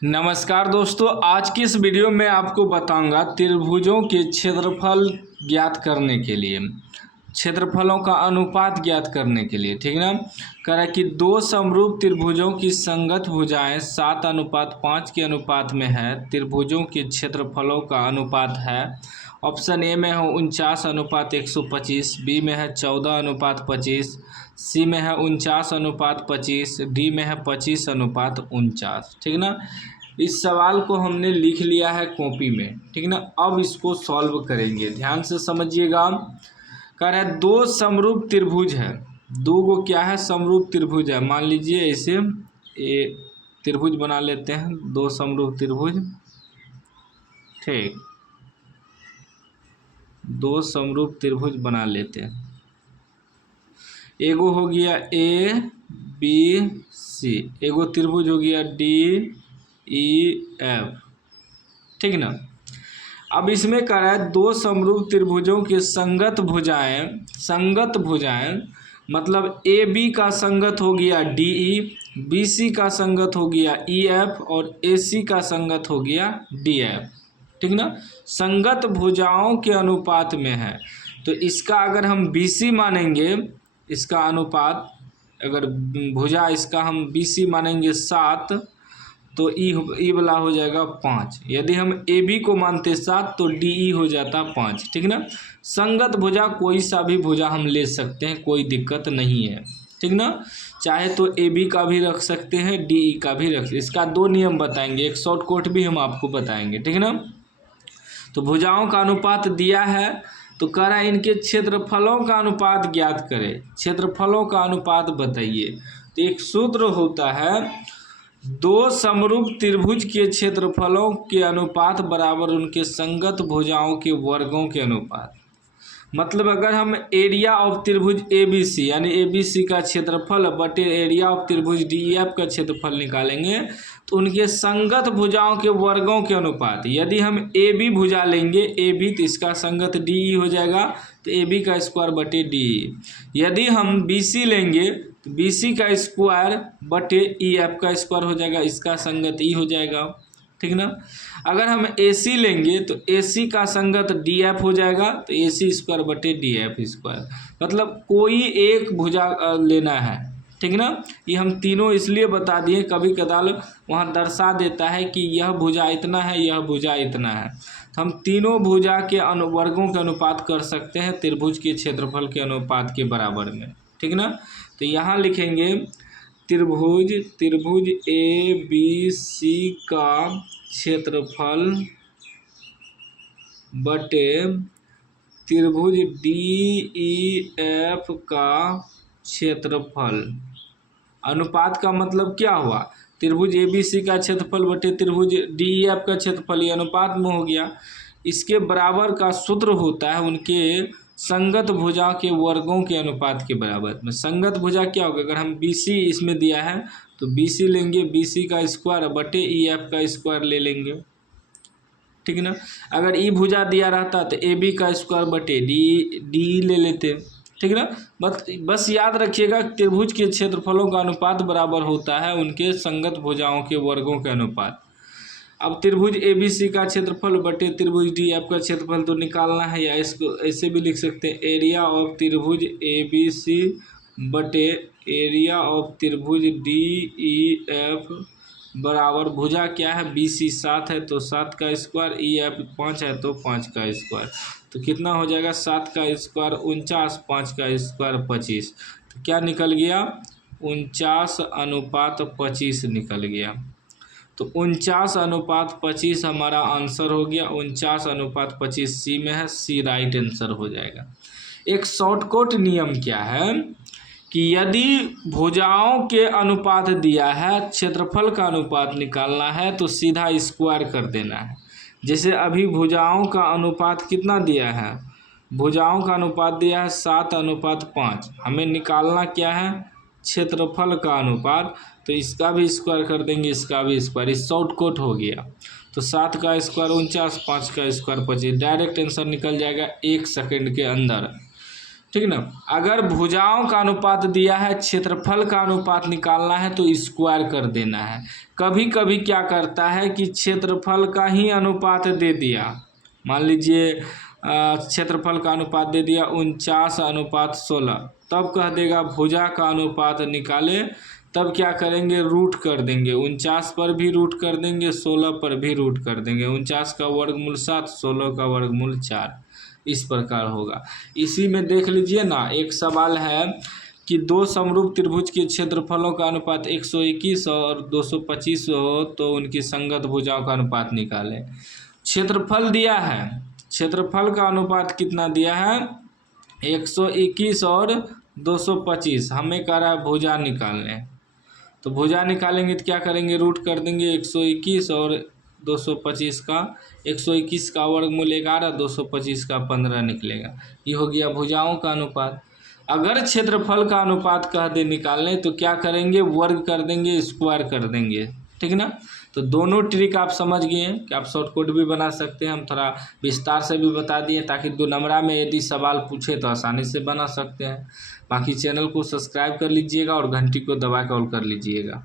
नमस्कार दोस्तों, आज की इस वीडियो में आपको बताऊंगा त्रिभुजों के क्षेत्रफल ज्ञात करने के लिए, क्षेत्रफलों का अनुपात ज्ञात करने के लिए। ठीक ना। कह रहा है कि दो समरूप त्रिभुजों की संगत भुजाएं 7:5 के अनुपात में है। त्रिभुजों के क्षेत्रफलों का अनुपात है, ऑप्शन ए में है 49:125, बी में है 14:25, सी में है 49:25, डी में है 25:49। ठीक ना। इस सवाल को हमने लिख लिया है कॉपी में। ठीक ना। अब इसको सॉल्व करेंगे, ध्यान से समझिएगा। कह रहा है दो समरूप त्रिभुज है, दो गो क्या है, समरूप त्रिभुज है। मान लीजिए ऐसे ये त्रिभुज बना लेते हैं, दो समरूप त्रिभुज। ठीक, दो समरूप त्रिभुज बना लेते हैं। एगो हो गया ए बी सी, एगो त्रिभुज हो गया डी ई एफ। ठीक ना। अब इसमें कह रहा है दो समरूप त्रिभुजों के संगत भुजाएं मतलब ए बी का संगत हो गया डी ई, बी सी का संगत हो गया ई एफ और ए सी का संगत हो गया डी एफ। ठीक ना। संगत भुजाओं के अनुपात में है, तो इसका अगर हम बी सी मानेंगे, इसका अनुपात अगर भुजा इसका हम बी सी मानेंगे 7, तो ई वाला हो जाएगा 5। यदि हम ए बी को मानते 7 तो डी ई हो जाता 5। ठीक ना। संगत भुजा कोई सा भी भुजा हम ले सकते हैं, कोई दिक्कत नहीं है। ठीक ना। चाहे तो ए बी का भी रख सकते हैं, डी ई का भी रख सकते। इसका दो नियम बताएंगे, एक शॉर्टकट भी हम आपको बताएंगे। ठीक ना। तो भुजाओं का अनुपात दिया है, तो कह रहा है इनके क्षेत्रफलों का अनुपात ज्ञात करें। क्षेत्रफलों का अनुपात बताइए। तो एक सूत्र होता है, दो समरूप त्रिभुज के क्षेत्रफलों के अनुपात बराबर उनके संगत भुजाओं के वर्गों के अनुपात। मतलब अगर हम एरिया ऑफ त्रिभुज ए बी सी यानी ए बी सी का क्षेत्रफल बटे एरिया ऑफ त्रिभुज डी ई एफ का क्षेत्रफल निकालेंगे, तो उनके संगत भुजाओं के वर्गों के अनुपात। यदि हम ए बी भुजा लेंगे, ए बी, तो इसका संगत डी ई हो जाएगा, तो ए बी का स्क्वायर बटे डी ई। यदि हम बी सी लेंगे तो बी सी का स्क्वायर बटे ई एफ का स्क्वायर हो जाएगा, इसका संगत ई हो जाएगा। ठीक ना। अगर हम ए सी लेंगे तो ए सी का संगत डी एफ हो जाएगा, तो ए सी स्क्वायर बटे डी एफ स्क्वायर। मतलब कोई एक भुजा लेना है। ठीक ना। ये हम तीनों इसलिए बता दिए, कभी कदाल वहाँ दर्शा देता है कि यह भुजा इतना है, यह भुजा इतना है। तो हम तीनों भुजा के वर्गों के अनुपात कर सकते हैं त्रिभुज के क्षेत्रफल के अनुपात के बराबर में। ठीक ना। तो यहाँ लिखेंगे त्रिभुज ए बी सी का क्षेत्रफल बटे त्रिभुज डी ई एफ का क्षेत्रफल। अनुपात का मतलब क्या हुआ, त्रिभुज ए बी सी का क्षेत्रफल बटे त्रिभुज डी ई एफ का क्षेत्रफल, ये अनुपात में हो गया। इसके बराबर का सूत्र होता है उनके संगत भुजा के वर्गों के अनुपात के बराबर में। संगत भुजा क्या होगा, अगर हम बी सी इसमें दिया है तो बी सी लेंगे, बी सी का स्क्वायर बटे ई एफ का स्क्वायर ले लेंगे। ठीक ना। अगर ई भुजा दिया रहता तो ए बी का स्क्वायर बटे डी ले लेते। ठीक ना। बस याद रखिएगा, त्रिभुज के क्षेत्रफलों का अनुपात बराबर होता है उनके संगत भुजाओं के वर्गों के अनुपात। अब त्रिभुज ए बी सी का क्षेत्रफल बटे त्रिभुज डी एफ का क्षेत्रफल तो निकालना है, या इसको ऐसे भी लिख सकते हैं, एरिया ऑफ त्रिभुज ए बी सी बटे एरिया ऑफ त्रिभुज डी ई एफ बराबर भुजा क्या है, बी सी 7 है तो 7 का स्क्वायर, ई एफ 5 है तो 5 का स्क्वायर। तो कितना हो जाएगा, 7 का स्क्वायर 49, 5 का स्क्वायर 25। तो क्या निकल गया, 49:25 निकल गया। तो 49:25 हमारा आंसर हो गया। 49:25 सी में है, सी राइट आंसर हो जाएगा। एक शॉर्टकट नियम क्या है कि यदि भुजाओं के अनुपात दिया है, क्षेत्रफल का अनुपात निकालना है, तो सीधा स्क्वायर कर देना है। जैसे अभी भुजाओं का अनुपात कितना दिया है, भुजाओं का अनुपात दिया है 7:5। हमें निकालना क्या है, क्षेत्रफल का अनुपात, तो इसका भी स्क्वायर कर देंगे, इसका भी स्क्वायर। इस शॉर्टकट हो गया। तो 7 का स्क्वायर 49, 5 का स्क्वायर 25, डायरेक्ट आंसर निकल जाएगा 1 सेकंड के अंदर। ठीक ना। अगर भुजाओं का अनुपात दिया है, क्षेत्रफल का अनुपात निकालना है तो स्क्वायर कर देना है। कभी कभी क्या करता है कि क्षेत्रफल का ही अनुपात दे दिया, मान लीजिए क्षेत्रफल का अनुपात दे दिया 49:16, तब कह देगा भुजा का अनुपात निकाले, तब क्या करेंगे रूट कर देंगे, 49 पर भी रूट कर देंगे, 16 पर भी रूट कर देंगे। 49 का वर्गमूल 7, 16 का वर्गमूल 4, इस प्रकार होगा। इसी में देख लीजिए ना, एक सवाल है कि दो समरूप त्रिभुज के क्षेत्रफलों का अनुपात 121 और 225 हो तो उनकी संगत भुजाओं का अनुपात निकालें। क्षेत्रफल दिया है, क्षेत्रफल का अनुपात कितना दिया है 121 और 225, हमें कह रहा है भुजा निकालने। तो भुजा निकालेंगे तो क्या करेंगे रूट कर देंगे 121 और 225 का, 121 का वर्गमूल 11, 225 का 15 निकलेगा। ये हो गया भुजाओं का अनुपात। अगर क्षेत्रफल का अनुपात कह दे निकालने तो क्या करेंगे वर्ग कर देंगे, स्क्वायर कर देंगे, ठीक ना। तो दोनों ट्रिक आप समझ गए हैं कि आप शॉर्टकट भी बना सकते हैं, हम थोड़ा विस्तार से भी बता दिए ताकि 2 नंबरा में यदि सवाल पूछे तो आसानी से बना सकते हैं। बाकी चैनल को सब्सक्राइब कर लीजिएगा और घंटी को दबा के ऑल कर लीजिएगा।